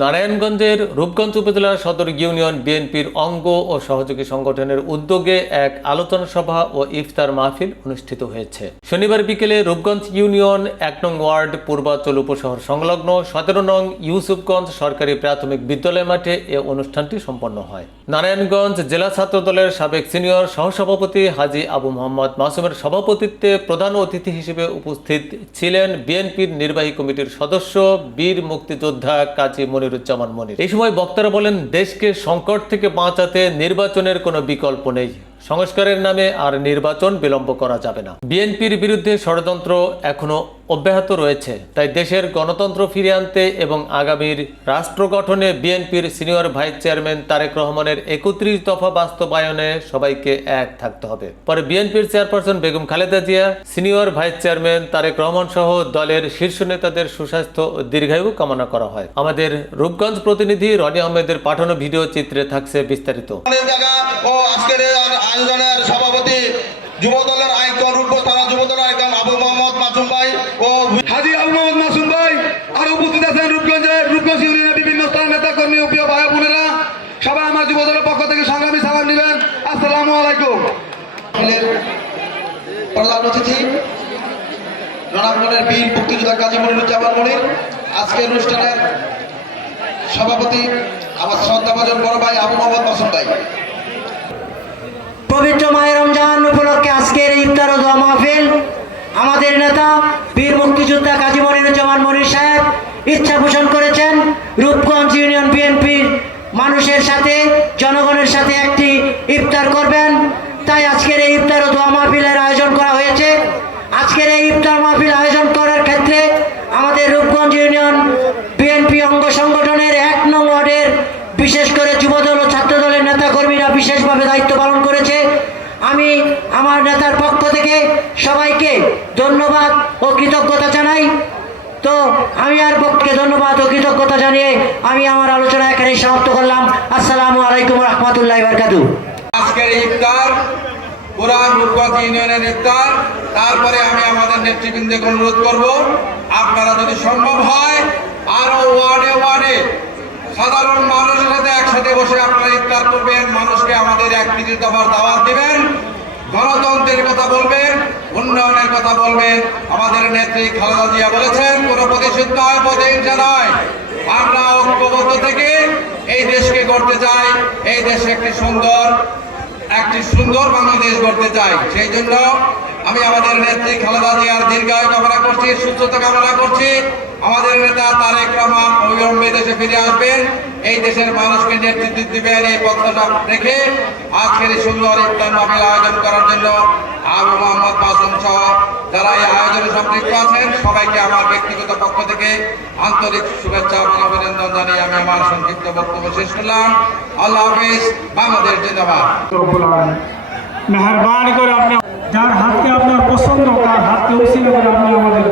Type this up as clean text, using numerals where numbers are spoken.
নারায়ণগঞ্জের রূপগঞ্জ উপজেলা সদর ইউনিয়ন বিএনপির অঙ্গ ও সহযোগী সংগঠনের উদ্যোগে এক আলোচনা সভা ও ইফতার মাহফিল অনুষ্ঠিত হয়েছে। শনিবার বিকেলে রূপগঞ্জ ইউনিয়ন ১ নং ওয়ার্ড পূর্বাচল উপশহর সংলগ্ন ১৭ নং ইউসুফগঞ্জ সরকারি প্রাথমিক বিদ্যালয় মাঠে এ অনুষ্ঠানটি সম্পন্ন হয়। নারায়ণগঞ্জ জেলা ছাত্রদলের সাবেক সিনিয়র সহসভাপতি হাজী আবু মোহাম্মদ মাসুমের সভাপতিত্বে প্রধান অতিথি হিসেবে উপস্থিত ছিলেন বিএনপির নির্বাহী কমিটির সদস্য বীর মুক্তিযোদ্ধা কাজী মনিরুজ্জামান মনির। এই সময় বক্তারা বলেন, দেশকে সংকট থেকে বাঁচাতে নির্বাচনের কোনো বিকল্প নেই। সংস্কারের নামে আর নির্বাচন বিলম্ব করা যাবে না। বিএনপির বিরুদ্ধে ষড়যন্ত্র এখনো অব্যাহত রয়েছে। তাই দেশের গণতন্ত্র ফিরিয়ে আনতে এবং আগামীর রাষ্ট্র গঠনে বিএনপির সিনিয়র ভাইস চেয়ারম্যান তারেক রহমানের ৩১ দফা বাস্তবায়নে সবাইকে এক থাকতে হবে। পরে বিএনপির chairperson Begum Khaleda Zia, senior vice chairman Tarique Rahman সহ দলের শীর্ষ নেতাদের সুস্বাস্থ্য ও দীর্ঘায়ু কামনা করা হয়। আমাদের রূপগঞ্জ প্রতিনিধি রনি আহমেদের পাঠানো ভিডিও চিত্রে থাকছে বিস্তারিত। আয়োজনের সভাপতি যুবদলের আইকন রূপগঞ্জ থানা যুবদলের আইকন আবু মোহাম্মদ মাসুম ভাই ও হাজী আবু মোহাম্মদ মাসুম ভাই আর উপস্থিত আছেন রূপগঞ্জ ইউনিয়নের বিভিন্ন স্তরের নেতা কর্মী ও প্রিয় ভাই বোনেরা, সবাই আমার যুবদলের পক্ষ থেকে সংগ্রামী সালাম নেবেন। আসসালামু আলাইকুম। প্রধান অতিথি রণাঙ্গনের বীর মুক্তিযোদ্ধা কাজী মনিরুজ্জামান মনির, আজকের অনুষ্ঠানের সভাপতি আমার শ্রদ্ধাভাজন বড় ভাই আবু মোহাম্মদ মাসুম ভাই। পবিত্র মাহে রমজান উপলক্ষে আজকের ইফতার ও দোয়া মাহফিল আমাদের নেতা বীর মুক্তিযোদ্ধা কাজী মনিরুজ্জামান মনির সাহেব ইচ্ছা পোষণ করেছেন রূপগঞ্জ ইউনিয়ন বিএনপির মানুষের সাথে, জনগণের সাথে একটি ইফতার করবেন। তাই আজকের এই ইফতার ও দোয়া মাহফিলের আয়োজন করা হয়েছে। আজকের এই ইফতার মাহফিল আয়োজন করার ক্ষেত্রে আমাদের রূপগঞ্জ ইউনিয়ন বিএনপি অঙ্গ সংগঠনের ১ নং ওয়ার্ডের বিশেষ করে যুবদল ও ছাত্রদলের নেতাকর্মীরা বিশেষভাবে দায়িত্ব পালন করেছে। আমি আমার নেতার পক্ষ থেকে সবাইকে ধন্যবাদ ও কৃতজ্ঞতা জানাই। তো আমি আর পক্ষে ধন্যবাদ ও কৃতজ্ঞতা জানিয়ে আমি আমার আলোচনা এখানে সমাপ্ত করলাম। আসসালামু আলাইকুম রহমতুল্লাহি বারাকাতুহু। আজকের ইফতার পুরান রূপগঞ্জ ইউনিয়নের ইফতার, তারপরে আমি আমাদের নেতৃবৃন্দকে অনুরোধ করব, আপনারা যদি সম্ভব হয় আরো ওয়ার্ডে ওয়ার্ডে সাধারণ মানুষের সাথে একসাথে বসে আপনারা ইফতার করবেন, মানুষকে আমাদের ৩১ দফার দাওয়াত দিবেন, গণতন্ত্রের কথা বলবেন, উন্নয়নের কথা বলবেন। আমাদের নেত্রী খালেদা জিয়া বলেছেন, কোনো প্রতিশোধ নয়, প্রতিহিংসা নয়, আমরা ঐক্যবদ্ধ থেকে এই দেশকে গড়তে চাই, এই দেশে একটি সুন্দর বাংলাদেশ গড়তে চাই। সেই জন্য আমি আমাদের নেত্রী খালেদা জিয়ার দীর্ঘায়ু কামনা করছি, সুস্থতা কামনা করছি। আমাদের নেতা তারেক রহমান অবিলম্বে দেশে ফিরে আসবেন, এই দেশের মানুষকে নেতৃত্ব দিবেন, এই প্রত্যাশা রেখে আজকের এই সুন্দর ইফতার মাহফিল আয়োজন করার জন্য আবু মোহাম্মদ মাসুম সহ যারা এই আয়োজনে সম্পৃক্ত আছেন সবাইকে আমার ব্যক্তিগত পক্ষ থেকে আন্তরিক শুভেচ্ছা এবং অভিনন্দন জানিয়ে আমি আমার সংক্ষিপ্ত বক্তব্য শেষ করলাম। আল্লাহ হাফিজ। বাংলাদেশ জিন্দাবাদ। মেহরবানি করে আপনি যার হাতকে আপনার পছন্দ তার হাতকে উসিলা করে আপনি আমাদের